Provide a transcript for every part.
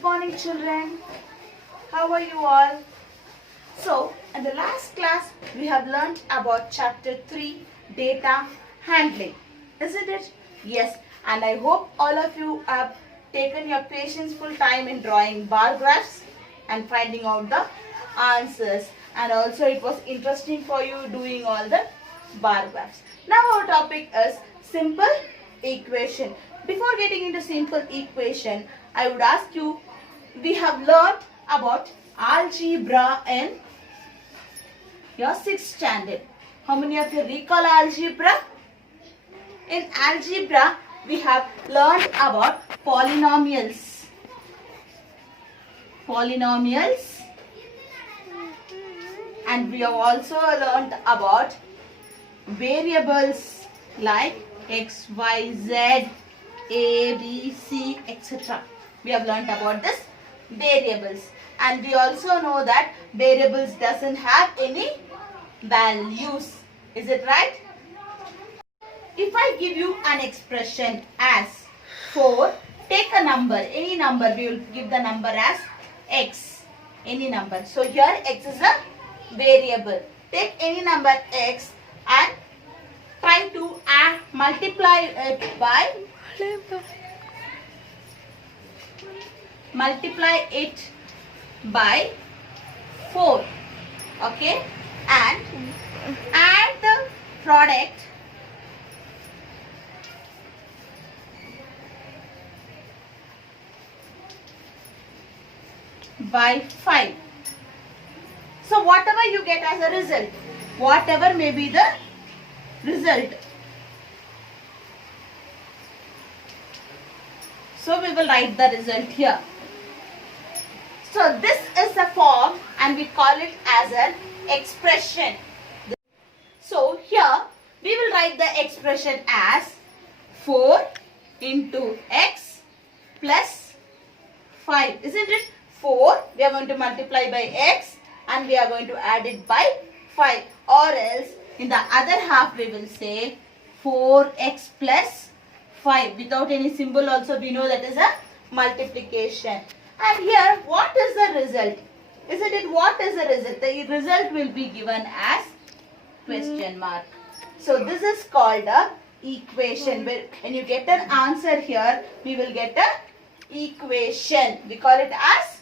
Good morning, children. How are you all? So, in the last class, we have learnt about chapter 3, data handling. Isn't it? Yes. And I hope all of you have taken your patience-full time in drawing bar graphs and finding out the answers. And also it was interesting for you doing all the bar graphs. Now our topic is simple equation. Before getting into simple equation, I would ask you, we have learned about algebra in your 6th standard. How many of you recall algebra? In algebra, we have learned about polynomials. And we have also learned about variables like x, y, z, a, b, c, etc. We have learned about this variables. And we also know that variables doesn't have any values. Is it right? If I give you an expression as 4, take a number, any number, we will give the number as x, any number. So here x is a variable. Take any number x and try to multiply it by 4. Okay, and add the product by 5. So whatever you get as a result, whatever may be the result. So we will write the result here. So this is a form and we call it as an expression. So here we will write the expression as 4 into x plus 5. Isn't it? 4 we are going to multiply by x and we are going to add it by 5. Or else in the other half we will say 4x plus 5. Without any symbol also we know that is a multiplication. And here what is the result? Isn't it? What is the result? The result will be given as question mark. So this is called a equation. When you get an answer here, we will get a equation. We call it as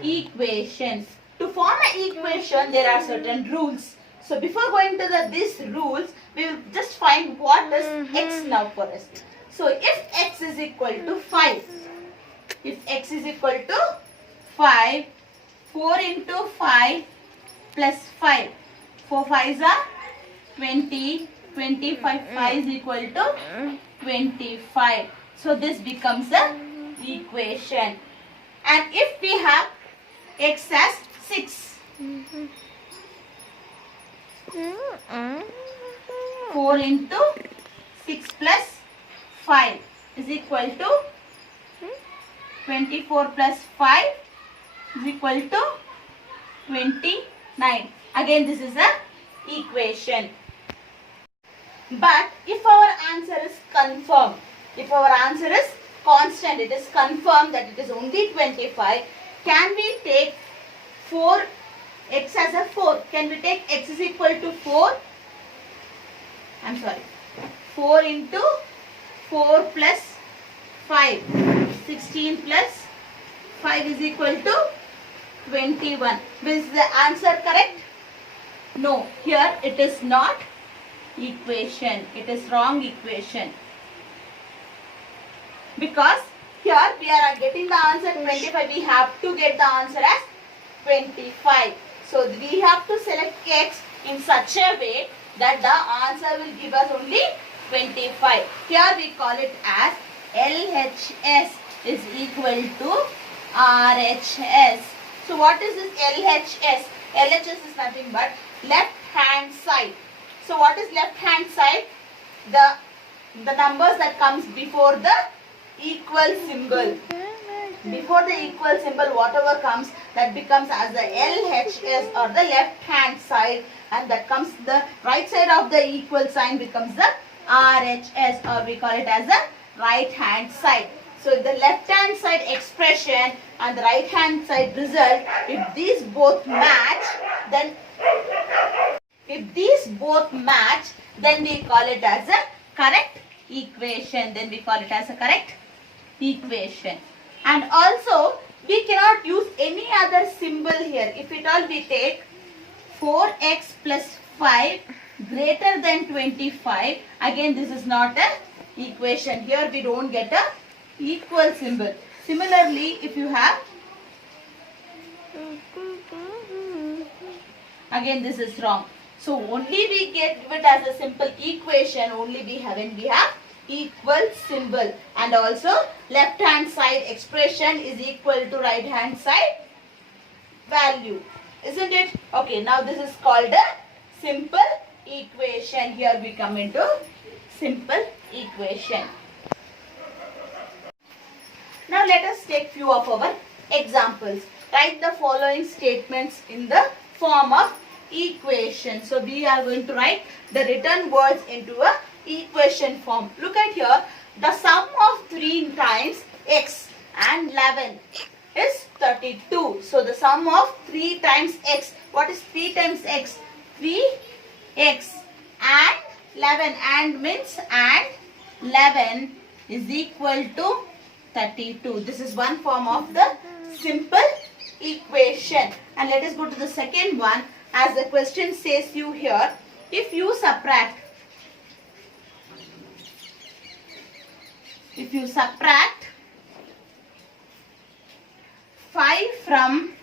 equation. To form an equation, there are certain rules. So before going to these rules, we will just find what is x now for us. So if x is equal to 5, if x is equal to 5, 4 into 5 plus 5. 4 5s are 20, 25, 5 is equal to 25. So this becomes a equation. And if we have x as 6, 4 into 6 plus 5 is equal to 24 plus 5 is equal to 29. Again this is a equation. But if our answer is confirmed, if our answer is constant, it is confirmed that it is only 25, can we take 4 x as a 4? Can we take x is equal to 4? 4 into 4 plus 5. 16 plus 5 is equal to 21. Is the answer correct? No. Here it is not equation. It is wrong equation. Because here we are getting the answer 25. We have to get the answer as 25. So we have to select x in such a way that the answer will give us only 25. Here we call it as LHS is equal to RHS. So what is this LHS? LHS is nothing but left hand side. So what is left hand side? The numbers that comes before the equal symbol. Before the equal symbol, whatever comes, that becomes as the LHS or the left hand side, and that comes the right side of the equal sign becomes the RHS, or we call it as the right hand side. So the left hand side expression and the right hand side result, if these both match, then we call it as a correct equation. And also we cannot use any other symbol here. If at all we take 4x plus 5 greater than 25, again this is not a equation. Here we don't get a equal symbol. Similarly, if you have, again this is wrong. So only we get it as a simple equation only when we have equal symbol. And also left hand side expression is equal to right hand side value. Isn't it? Okay, now this is called a simple equation. Here we come into simple equation. Now let us take few of our examples. Write the following statements in the form of equation. So we are going to write the written words into a equation form. Look at here. The sum of 3 times x and 11 is 32. So the sum of 3 times x. What is 3 times x? 3x and 11. And means and 11 is equal to 32. This is one form of the simple equation. And let us go to the second one. As the question says you here, if you subtract 5 from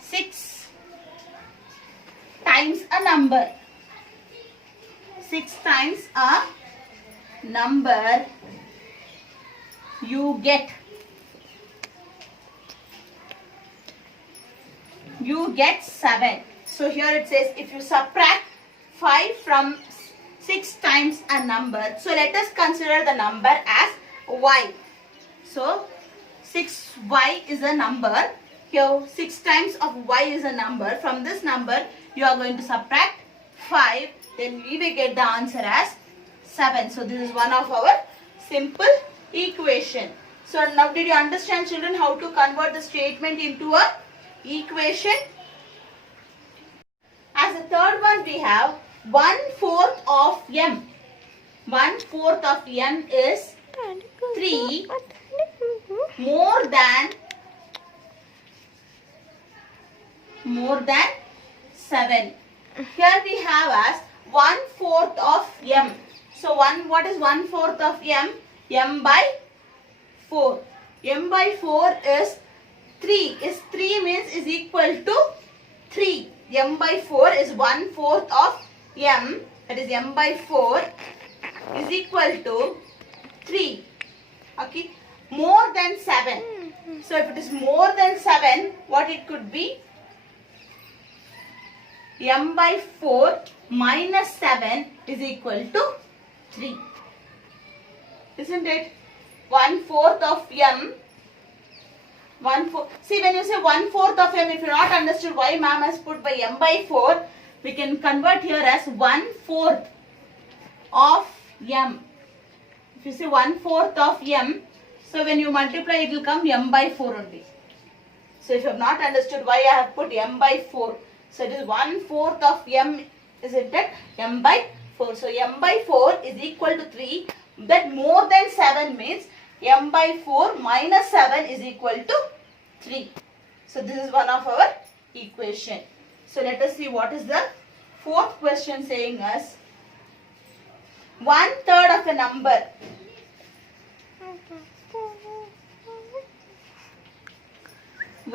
6 times a number, 6 times a number, you get 7. So here it says if you subtract 5 from 6 times a number. So let us consider the number as y. So 6y is a number. Here 6 times of y is a number. From this number you are going to subtract 5. Then we will get the answer as 7. So this is one of our simple equation. So now did you understand, children, how to convert the statement into a equation? As a third one we have 1/4 of m. 1/4 of m is 3 more than 7. Here we have as 1/4 of m. So what is 1/4 of m? m by 4. m by 4 is 3. 3 means is equal to 3. m by 4 is 1/4 of m. That is m by 4 is equal to 3. Okay. More than 7. So if it is more than 7, what it could be? m by 4 minus 7 is equal to 3. Isn't it? 1/4 of m. 1/4. See, when you say 1/4 of m, if you not understood why ma'am has put by m by 4, we can convert here as 1/4 of m. If you say 1/4 of m, so when you multiply it will come m by 4 only. So if you have not understood why I have put m by 4, so it is 1/4 of m, isn't it? m by 4. So m by 4 is equal to 3. That more than 7 means m by 4 minus 7 is equal to 3. So this is one of our equation. So let us see what is the fourth question saying us. 1/3 of a number.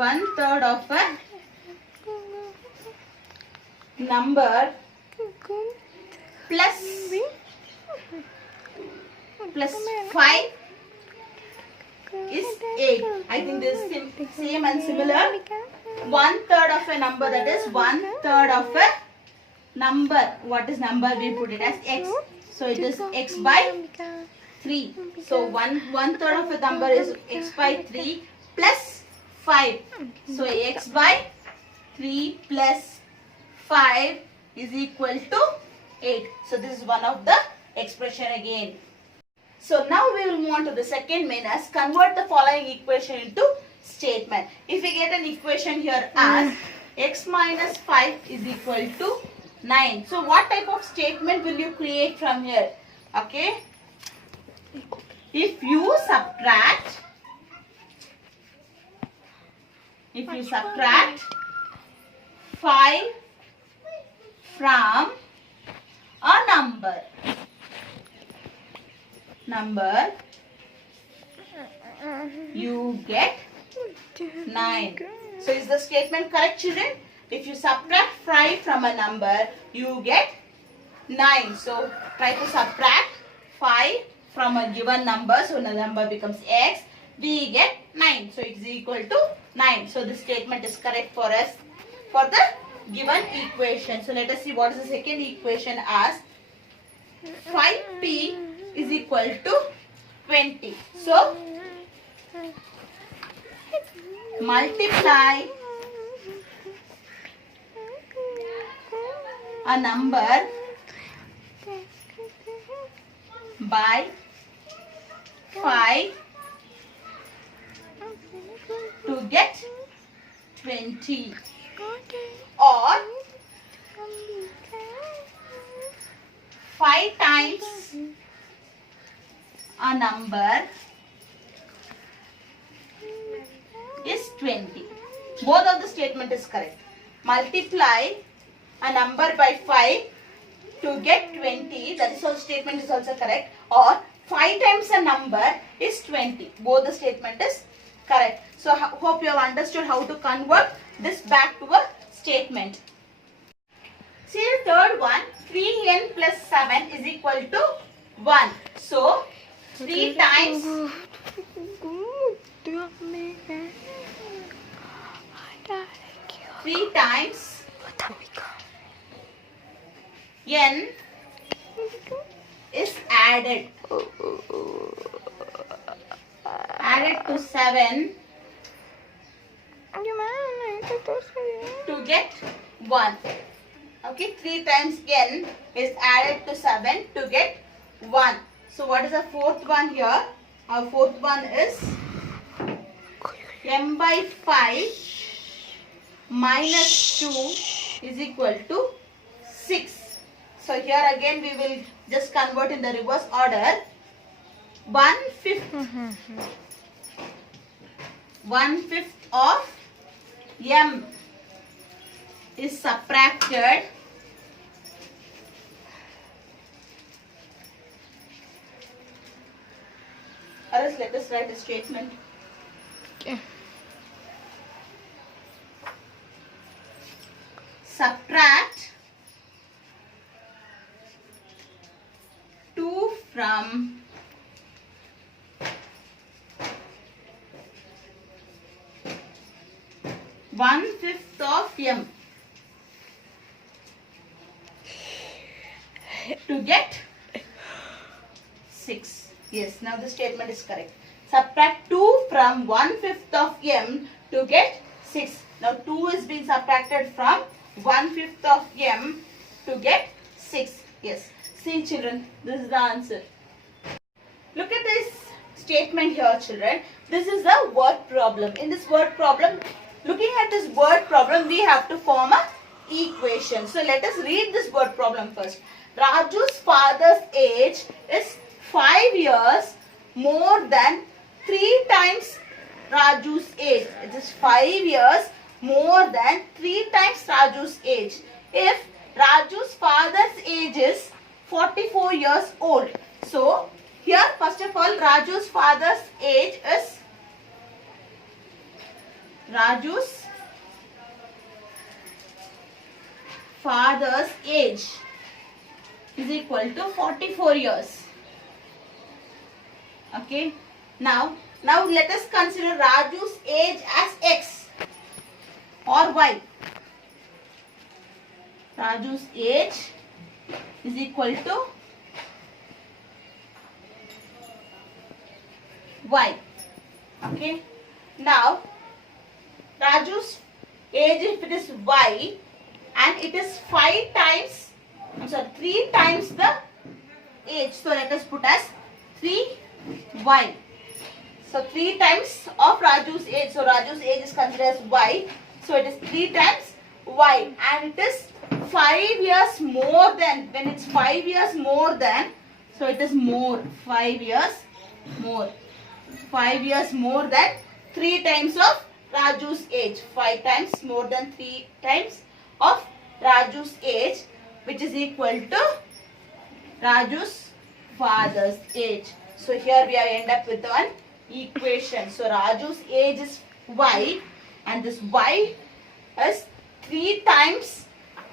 1/3 of a number plus 5 is 8. I think this is same and similar. 1/3 of a number, that is 1/3 of a number. What is number? We put it as x. So it is x by 3. So 1/3 of a number is x by 3 plus 5. So x by 3 plus 5 is equal to 8. So this is one of the expression again. So now we will move on to the second main as convert the following equation into statement. If we get an equation here as x minus 5 is equal to 9. So what type of statement will you create from here? Okay. If you subtract 5 from a number, you get 9. So is the statement correct, children? If you subtract 5 from a number, you get 9. So try to subtract 5 from a given number. So the number becomes x. We get 9. So it is equal to 9. So this statement is correct for us for the given equation. So let us see what is the second equation as 5p is equal to 20. So multiply a number by 5 to get 20, or 5 times a number is 20. Both of the statement is correct. Multiply a number by 5 to get 20, that is also statement is also correct, or 5 times a number is 20. Both the statement is correct. So hope you have understood how to convert this back to a statement. See the third one, 3n plus 7 is equal to 1. So 3 times n is added to 7 to get 1. Okay, 3 times n is added to 7 to get 1. So what is the fourth one here? Our fourth one is m by 5 minus 2 is equal to 6. So here again we will just convert in the reverse order. 1/5 of m is subtracted or else let us write a statement. Okay. Subtract 2 from 1/5 of m to get 6. Yes, now the statement is correct. Subtract 2 from 1/5 of m to get 6. Now 2 is being subtracted from 1/5 of m to get 6. Yes. See children, this is the answer. Look at this statement here children. This is a word problem. In this word problem, looking at this word problem, we have to form a equation. So let us read this word problem first. Raju's father's age is 5 years more than 3 times Raju's age. It is 5 years more than 3 times Raju's age. If Raju's father's age is 44 years old. So here first of all Raju's father's age is equal to 44 years. Okay. Now let us consider Raju's age as x or y. Raju's age is equal to y. Okay. Now Raju's age, if it is y and it is 3 times the age. So let us put as 3y. So 3 times of Raju's age. So Raju's age is considered as y. So it is 3 times y, and it is 5 years more than, when it's 5 years more than, so it is more, 5 years more. 5 years more than 3 times of Raju's age. 5 times more than 3 times of Raju's age, which is equal to Raju's father's age. So here we are end up with one equation. So Raju's age is y, and this y is 3 times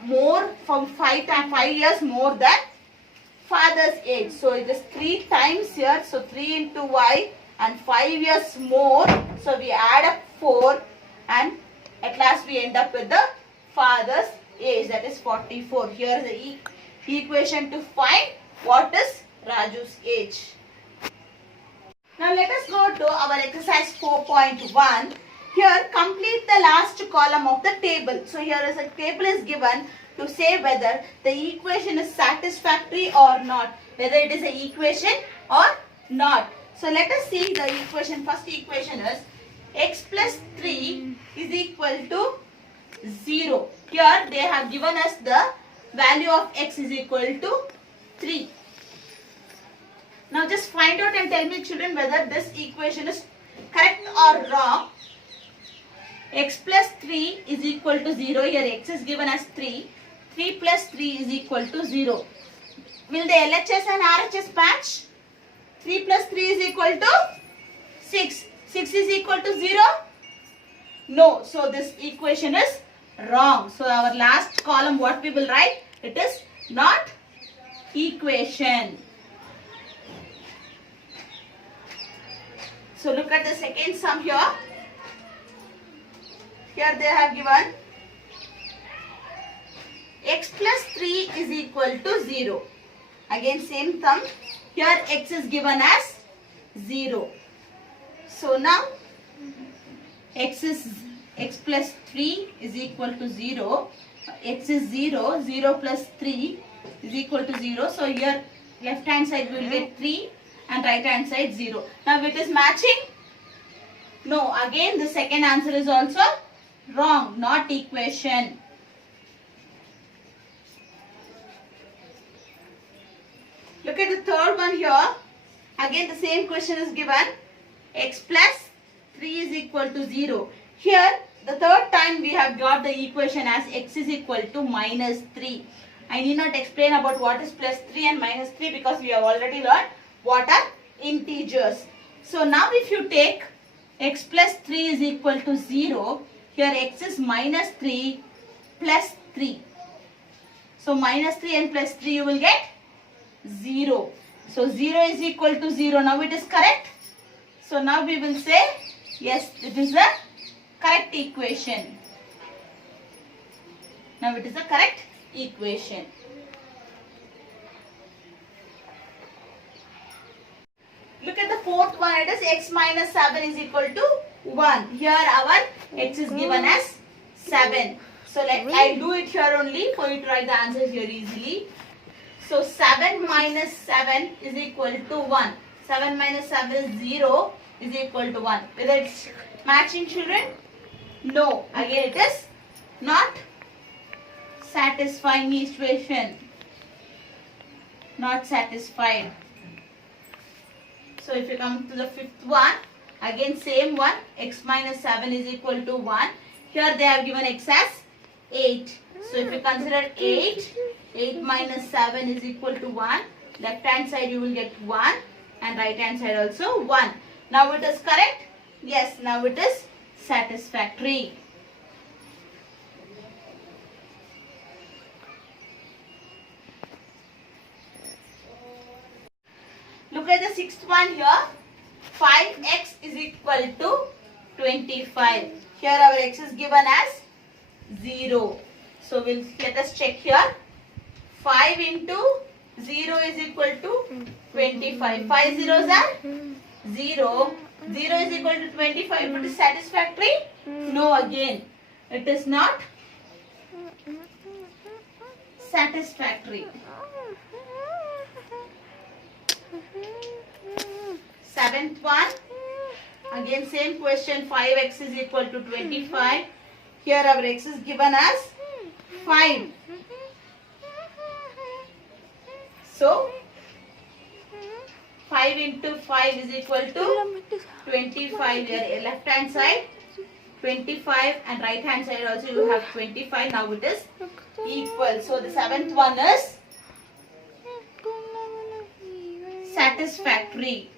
more, from 5 years more than father's age. So it is 3 times here. So 3 into y, and 5 years more. So we add up 4, and at last we end up with the father's age, that is 44. Here is the equation to find what is Raju's age. Now let us go to our exercise 4.1. Here complete the last column of the table. So here is a table is given to say whether the equation is satisfactory or not, whether it is an equation or not. So let us see the equation. First equation is x plus 3 is equal to 0. Here they have given us the value of x is equal to 3. Now just find out and tell me, children, whether this equation is correct or wrong. X plus 3 is equal to 0. Here x is given as 3. 3 plus 3 is equal to 0. Will the LHS and RHS match? 3 plus 3 is equal to 6. 6 is equal to 0? No. So this equation is wrong. So our last column, what we will write? It is not equation. So look at the second sum here. Here they have given x plus 3 is equal to 0. Again same sum. Here x is given as 0. So now x plus 3 is equal to 0. X is 0. 0 plus 3 is equal to 0. So here left hand side we will get 3 and right hand side 0. Now it is matching? No. Again the second answer is also wrong. Not equation. Look at the third one here. Again the same question is given. X plus 3 is equal to 0. Here the third time we have got the equation as x is equal to minus 3. I need not explain about what is plus 3 and minus 3 because we have already learned what are integers. So now if you take x plus 3 is equal to 0, here x is minus 3 plus 3. So minus 3 and plus 3 you will get 0. So 0 is equal to 0. Now it is correct. So now we will say yes, it is the correct equation. Now it is the correct equation. Look at the fourth one. It is x minus 7 is equal to 1. Here our x is given as 7. So I'll do it here only for you to write the answers here easily. So 7 minus 7 is equal to 1. 7 minus 7 is 0 is equal to 1. Whether it's matching, children? No. Again it is not satisfying equation. Not satisfied. So if you come to the fifth one, again same one, x minus 7 is equal to 1. Here they have given x as 8. So if you consider 8, 8 minus 7 is equal to 1. Left hand side you will get 1 and right hand side also 1. Now it is correct? Yes, now it is satisfactory. Look at the sixth one here. 5x is equal to 25. Here our x is given as 0. So let us check here. 5 into 0 is equal to 25. 5 zeros are 0. 0 is equal to 25. But is satisfactory? No, again. It is not satisfactory. seventh one. Again same question, 5x is equal to 25. Here our x is given as 5. So 5 into 5 is equal to 25. Here left hand side 25 and right hand side also you have 25. Now it is equal. So the seventh one is satisfactory.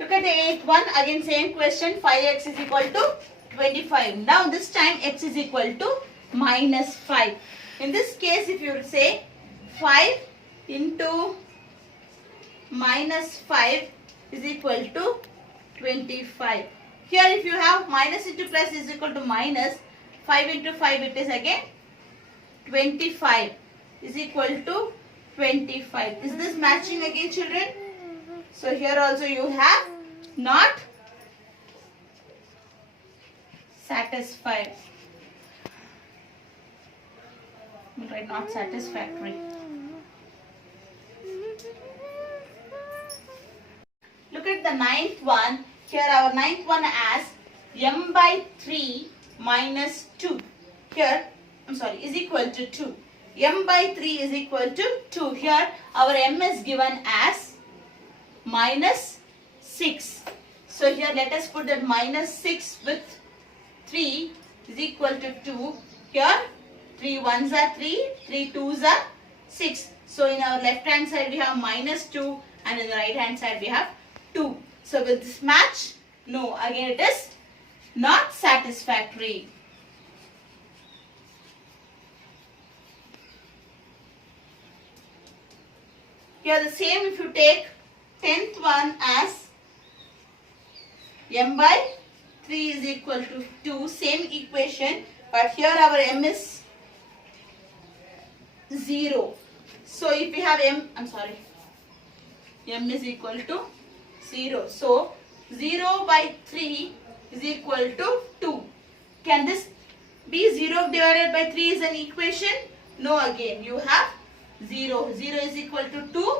Look at the eighth one. Again same question, 5x is equal to 25. Now this time x is equal to minus 5. In this case if you say 5 into minus 5 is equal to 25. Here if you have minus into plus is equal to minus, 5 into 5 it is again 25 is equal to 25. Is this matching again, children? So here also you have not satisfied. Right, not satisfactory. Look at the ninth one. Here our ninth one as m by 3 minus 2. Here, is equal to 2. M by 3 is equal to 2. Here our m is given as minus 6. So here let us put that minus 6 with 3 is equal to 2. Here 3 ones are 3, 3 twos are 6. So in our left hand side we have minus 2 and in the right hand side we have 2. So will this match? No. Again it is not satisfactory. Here the same, if you take 10th one as m by 3 is equal to 2, same equation, but here our m is 0. So if we have m is equal to 0. So 0 by 3 is equal to 2. Can this be 0 divided by 3 is an equation? No, again you have 0. 0 is equal to 2.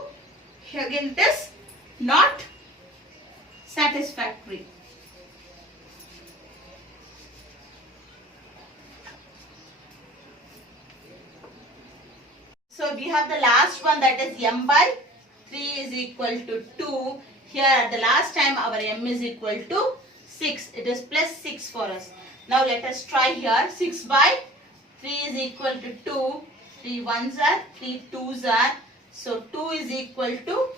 Here again it is not satisfactory. So we have the last one, that is m by 3 is equal to 2. Here at the last time our m is equal to 6. It is plus 6 for us. Now let us try here. 6 by 3 is equal to 2. 3 ones are, 3 twos are. So 2 is equal to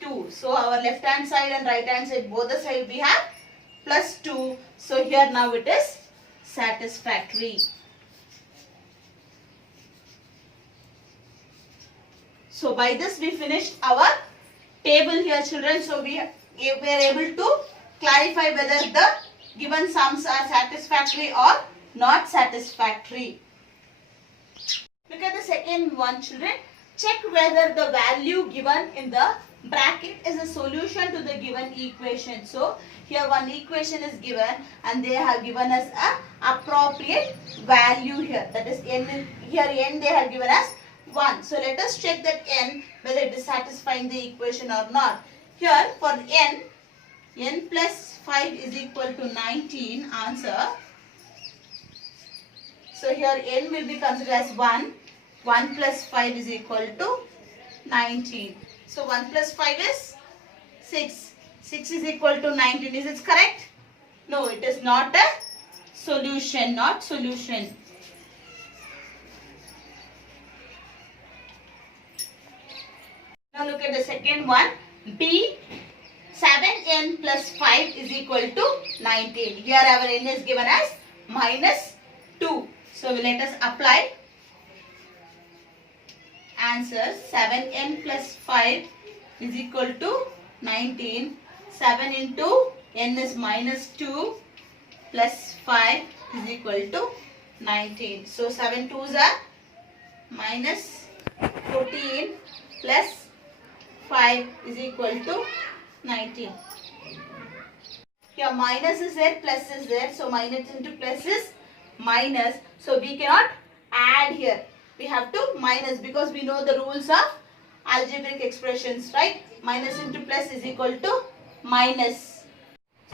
2. So our left hand side and right hand side, both the side we have plus 2. So here now it is satisfactory. So by this we finished our table here, children. So we were able to clarify whether the given sums are satisfactory or not satisfactory. Look at the second one, children. Check whether the value given in the bracket is a solution to the given equation. So here one equation is given and they have given us a appropriate value here. That is n. Here n they have given us 1. So let us check that n whether it is satisfying the equation or not. Here for n plus 5 is equal to 19 answer. So here n will be considered as 1. 1 plus 5 is equal to 19. So 1 plus 5 is 6. 6 is equal to 19. Is it correct? No, it is not a solution. Not solution. Now look at the second one. B, 7n plus 5 is equal to 19. Here our n is given as minus 2. So let us apply. Answer 7n plus 5 is equal to 19. 7 into n is minus 2 plus 5 is equal to 19. So 7 twos are minus 14 plus 5 is equal to 19. Here minus is there, plus is there. So minus into plus is minus. So we cannot add here. we have to minus, because we know the rules of algebraic expressions, right? Minus into plus is equal to minus.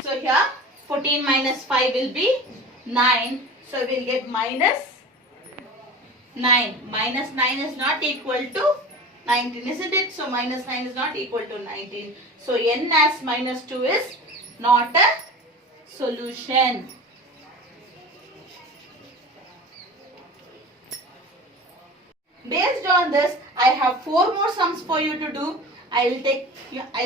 So here 14 minus 5 will be 9. So we will get minus 9. Minus 9 is not equal to 19, isn't it? So minus 9 is not equal to 19. So n as minus 2 is not a solution. Based on this, I have 4 more sums for you to do. I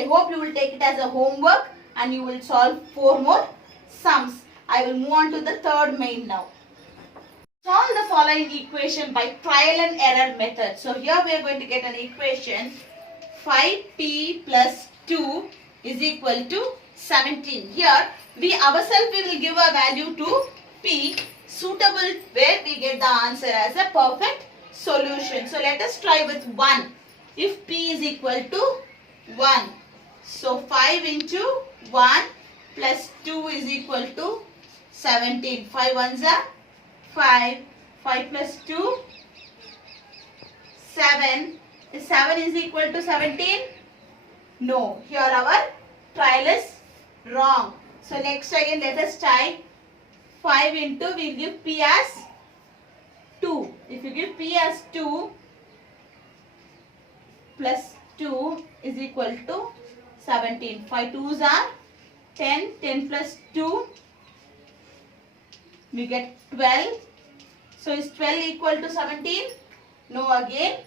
hope you will take it as a homework and you will solve 4 more sums. I will move on to the third main now. Solve the following equation by trial and error method. So here we are going to get an equation. 5p plus 2 is equal to 17. Here we ourselves will give a value to p suitable where we get the answer as a perfect solution. So let us try with 1. If p is equal to 1. So 5 into 1 plus 2 is equal to 17. 5 ones are 5. 5 plus 2, 7. Is 7 is equal to 17? No. Here our trial is wrong. So next again let us try 5 into, we will give p as 2. If you give p as 2 plus 2 is equal to 17. 5 2s are 10. 10 plus 2 we get 12. So is 12 equal to 17? No again.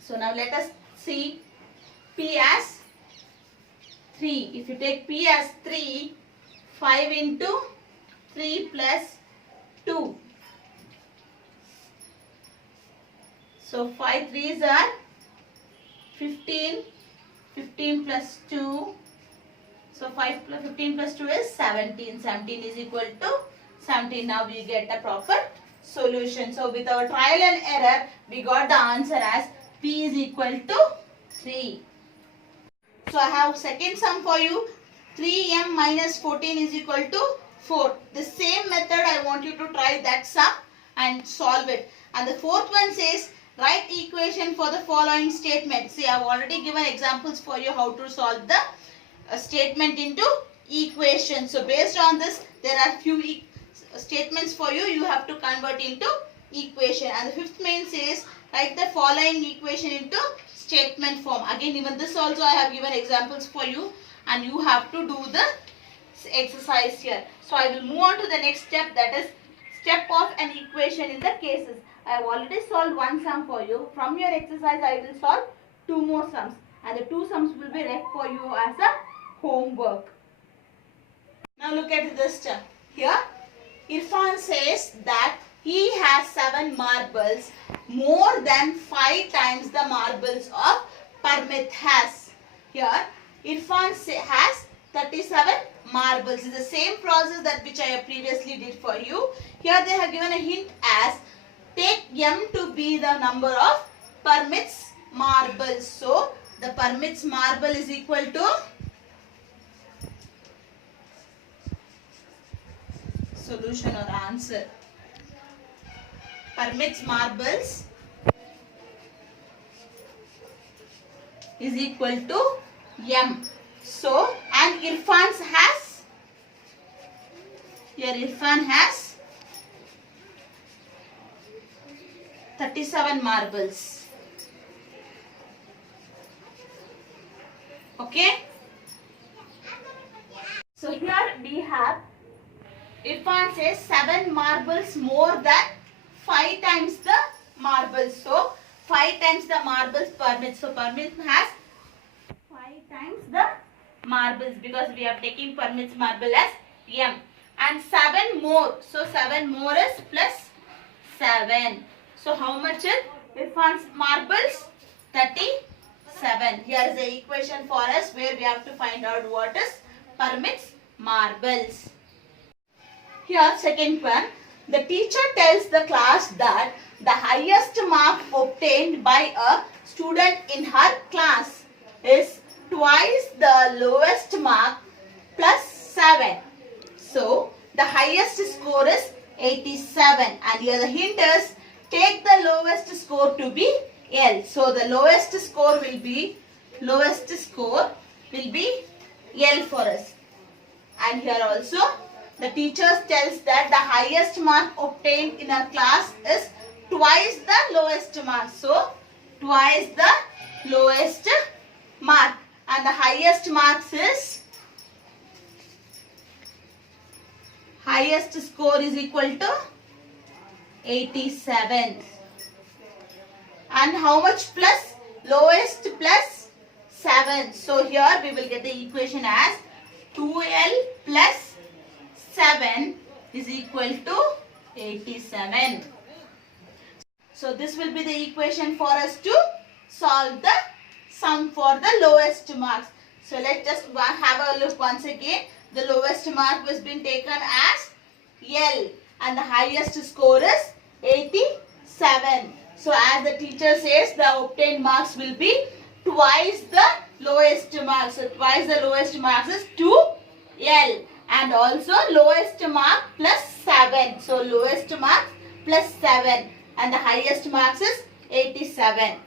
So now let us see p as 3. If you take p as 3, 5 into 3 plus 2. So 5 3s are 15. 15 plus 2. So 15 plus 2 is 17. 17 is equal to 17. Now we get a proper solution. So with our trial and error, we got the answer as p is equal to 3. So I have second sum for you. 3m minus 14 is equal to 4. The same method I want you to try that sum and solve it. And the fourth one says write equation for the following statement. See, I have already given examples for you how to solve the statement into equation. So based on this, there are few statements for you. You have to convert into equation. And the fifth main says write the following equation into statement form. Again, even this also I have given examples for you and you have to do the exercise here. So I will move on to the next step, that is step of an equation in the cases. I have already solved one sum for you. From your exercise I will solve 2 more sums and the 2 sums will be left for you as a homework. Now look at this step. Here Irfan says that he has 7 marbles, more than 5 times the marbles of Parmit has. Here Irfan has 37 marbles. It's the same process that which I have previously did for you. Here they have given a hint as take m to be the number of Parmit's marbles. So the Parmit's marble is equal to solution or answer. Parmit's marbles is equal to m. So, and Irfan's has, here Irfan has 37 marbles. Okay. So here we have Irfan says 7 marbles more than 5 times the marbles. So 5 times the marbles Parmit. So Parmit has 5 times the marbles because we are taking Parmit's marble as m. And 7 more. So 7 more is plus 7. So how much is Irfan's marbles? 37. Here is the equation for us where we have to find out what is Parmit's marbles. Here second one. The teacher tells the class that the highest mark obtained by a student in her class is twice the lowest mark plus 7. So the highest score is 87 and here the hint is take the lowest score to be L. So the lowest score will be L for us. And here also the teacher tells that the highest mark obtained in a class is twice the lowest mark. So twice the lowest mark, and the highest marks is highest score is equal to 87. And how much plus? Lowest plus 7. So here we will get the equation as 2L plus 7 is equal to 87. So this will be the equation for us to solve the sum for the lowest marks. So let's just have a look once again. The lowest mark was been taken as L and the highest score is 87. So as the teacher says, the obtained marks will be twice the lowest mark. So twice the lowest marks is 2L, and also lowest mark plus 7. So lowest mark plus 7, and the highest marks is 87.